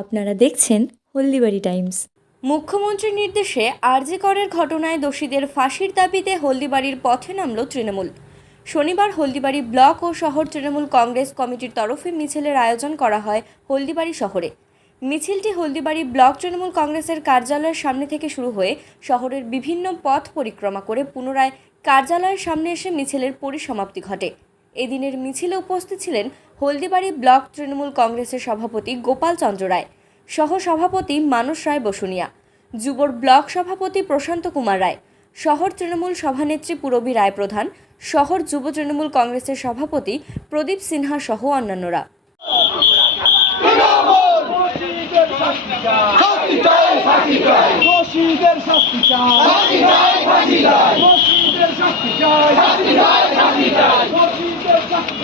আপনারা দেখছেন হলদিবাড়ি টাইমস। মুখ্যমন্ত্রীর নির্দেশে আরজি করের ঘটনায় দোষীদের ফাঁসির দাবিতে হলদিবাড়ির পথে নামল তৃণমূল। শনিবার হলদিবাড়ি ব্লক ও শহর তৃণমূল কংগ্রেস কমিটির তরফে মিছিলের আয়োজন করা হয় হলদিবাড়ি শহরে। মিছিলটি হলদিবাড়ি ব্লক তৃণমূল কংগ্রেসের কার্যালয়ের সামনে থেকে শুরু হয়ে শহরের বিভিন্ন পথ পরিক্রমা করে পুনরায় কার্যালয়ের সামনে এসে মিছিলের পরিসমাপ্তি ঘটে। এদিনের মিছিলে উপস্থিত ছিলেন হলদিবাড়ি ব্লক তৃণমূল কংগ্রেসের সভাপতি গোপাল চন্দ্র রায় সহ সভাপতি মানস রায় বসুনিয়া, যুবর ব্লক সভাপতি প্রশান্ত কুমার রায়, শহর তৃণমূল সভানেত্রী পুরবী রায় প্রধান, শহর যুব তৃণমূল কংগ্রেসের সভাপতি প্রদীপ সিনহা সহ অন্যান্যরা। চাই। চাই। চাই।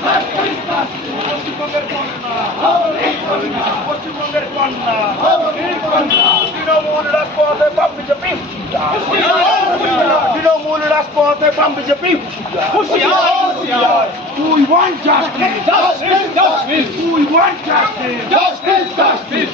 শাস্তি চাই পশ্চিমবঙ্গের কন্যা তৃণমূল রাজপথে বাম বিজেপি তৃণমূল রাজপথে বাম BJP We want justice. Justice, justice, We want justice. justice, justice.